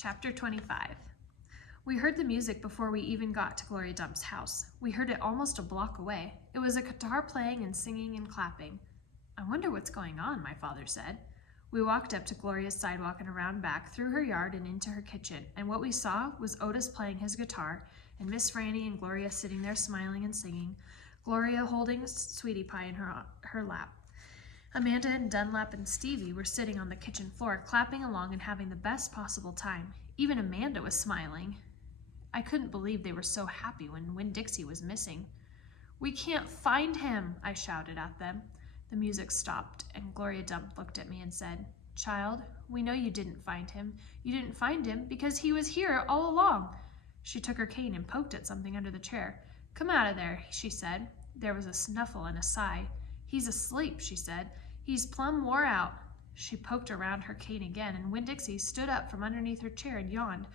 Chapter 25. We heard the music before we even got to Gloria Dump's house. We heard it almost a block away. It was a guitar playing and singing and clapping. "I wonder what's going on," my father said. We walked up to Gloria's sidewalk and around back, through her yard and into her kitchen, and what we saw was Otis playing his guitar, and Miss Franny and Gloria sitting there smiling and singing, Gloria holding Sweetie Pie in her lap. Amanda and Dunlap and Stevie were sitting on the kitchen floor, clapping along and having the best possible time. Even Amanda was smiling. I couldn't believe they were so happy when Winn Dixie was missing. "We can't find him," I shouted at them. The music stopped, and Gloria Dump looked at me and said, "Child, we know you didn't find him. You didn't find him because he was here all along." She took her cane and poked at something under the chair. "Come out of there," she said. There was a snuffle and a sigh. "He's asleep," she said. "He's plumb wore out." She poked around her cane again, and Winn Dixie stood up from underneath her chair and yawned.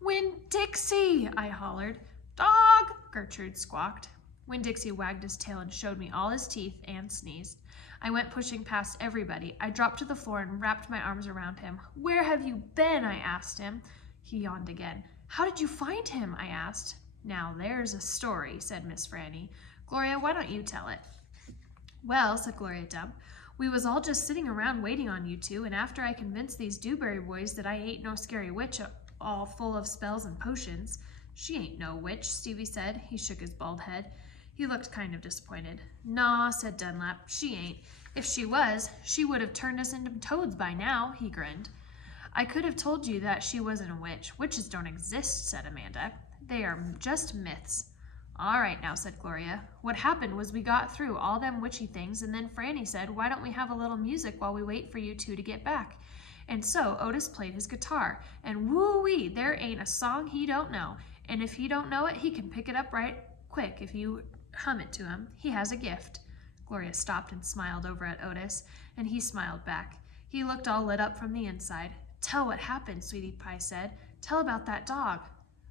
"Winn Dixie!" I hollered. "Dog!" Gertrude squawked. Winn Dixie wagged his tail and showed me all his teeth and sneezed. I went pushing past everybody. I dropped to the floor and wrapped my arms around him. "Where have you been?" I asked him. He yawned again. "How did you find him?" I asked. "Now there's a story," said Miss Franny. "Gloria, why don't you tell it?" "Well," said Gloria Dump, "we was all just sitting around waiting on you two, and after I convinced these Dewberry boys that I ain't no scary witch all full of spells and potions." "She ain't no witch," Stevie said. He shook his bald head. He looked kind of disappointed. "Naw," said Dunlap, "she ain't. If she was, she would have turned us into toads by now." He grinned. "I could have told you that she wasn't a witch. Witches don't exist," said Amanda. "They are just myths." "All right now," said Gloria. "What happened was we got through all them witchy things, and then Franny said, 'Why don't we have a little music while we wait for you two to get back?' And so Otis played his guitar, and woo-wee, there ain't a song he don't know. And if he don't know it, he can pick it up right quick if you hum it to him. He has a gift." Gloria stopped and smiled over at Otis, and he smiled back. He looked all lit up from the inside. "Tell what happened," Sweetie Pie said. "Tell about that dog."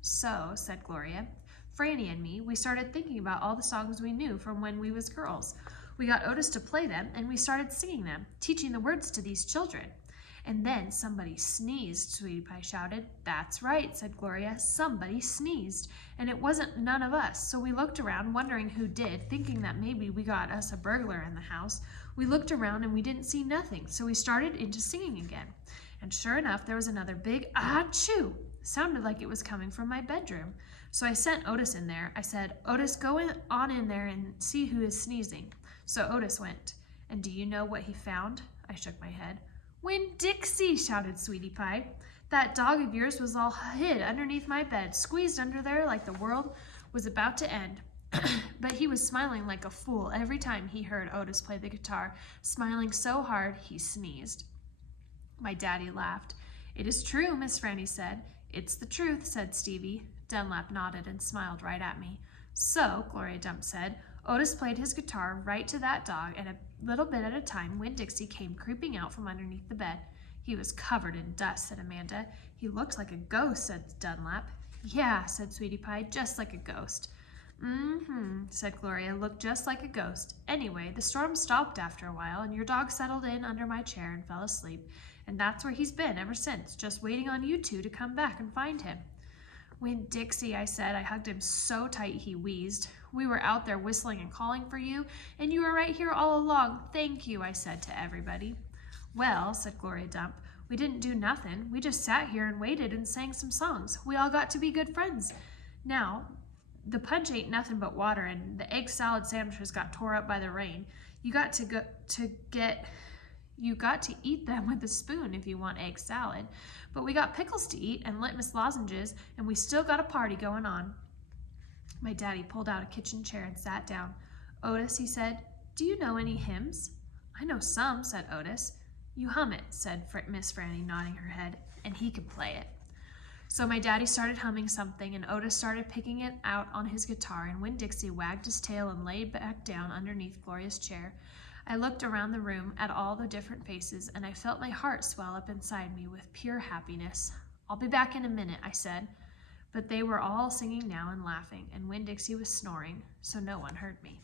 "So," said Gloria, "Franny and me, we started thinking about all the songs we knew from when we was girls. We got Otis to play them, and we started singing them, teaching the words to these children. And then somebody sneezed," Sweetie Pie shouted. "That's right," said Gloria. "Somebody sneezed. And it wasn't none of us, so we looked around wondering who did, thinking that maybe we got us a burglar in the house. We looked around and we didn't see nothing, so we started into singing again. And sure enough, there was another big ah-choo. Sounded like it was coming from my bedroom. So I sent Otis in there. I said, 'Otis, go on in there and see who is sneezing.' So Otis went. And do you know what he found?" I shook my head. "Winn Dixie!" shouted Sweetie Pie. "That dog of yours was all hid underneath my bed, squeezed under there like the world was about to end." But he was smiling like a fool every time he heard Otis play the guitar, smiling so hard he sneezed. My daddy laughed. "It is true," Miss Franny said. "It's the truth," said Stevie. Dunlap nodded and smiled right at me. "So," Gloria Dump said, "Otis played his guitar right to that dog, and a little bit at a time, Winn Dixie came creeping out from underneath the bed. He was covered in dust," said Amanda. "He looked like a ghost," said Dunlap. "Yeah," said Sweetie Pie, "just like a ghost." "Mm-hmm," said Gloria, "looked just like a ghost. Anyway, the storm stopped after a while, and your dog settled in under my chair and fell asleep, and that's where he's been ever since, just waiting on you two to come back and find him." "Winn Dixie," I said. I hugged him so tight he wheezed. "We were out there whistling and calling for you, and you were right here all along. Thank you," I said to everybody. "Well," said Gloria Dump, "we didn't do nothing. We just sat here and waited and sang some songs. We all got to be good friends. Now, the punch ain't nothing but water, and the egg salad sandwiches got tore up by the rain. You got to eat them with a spoon if you want egg salad. But we got pickles to eat and litmus lozenges, and we still got a party going on." My daddy pulled out a kitchen chair and sat down. "Otis," he said, "do you know any hymns?" "I know some," said Otis. "You hum it," said Miss Franny, nodding her head, "and he can play it." So my daddy started humming something, and Otis started picking it out on his guitar, and Winn Dixie wagged his tail and laid back down underneath Gloria's chair. I looked around the room at all the different faces, and I felt my heart swell up inside me with pure happiness. "I'll be back in a minute," I said. But they were all singing now and laughing, and Winn Dixie was snoring, so no one heard me.